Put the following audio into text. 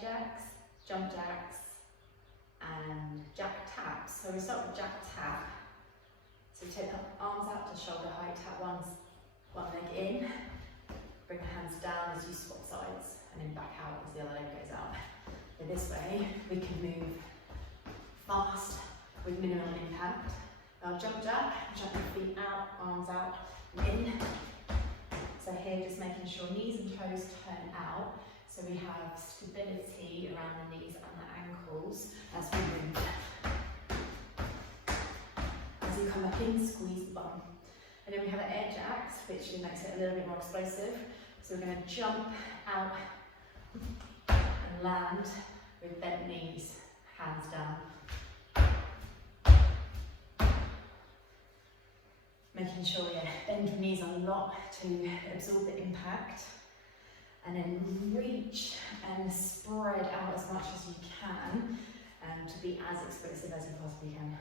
jacks, jump jacks, and jack taps. So we start with jack tap. So take the arms out to shoulder height, tap one leg in, bring the hands down as you swap sides, and then back out as the other leg goes out. So this way we can move fast with minimal impact. Now jump jack, jump your feet out, arms out, in. So here just making sure knees and toes turn out, so we have stability around the knees and the ankles as we move. As you come up in, squeeze the bum. And then we have air jacks, which makes it a little bit more explosive. So we're going to jump out and land with bent knees, hands down. Making sure you bend your knees a lot to absorb the impact, and then reach and spread out as much as you can to be as explosive as you possibly can.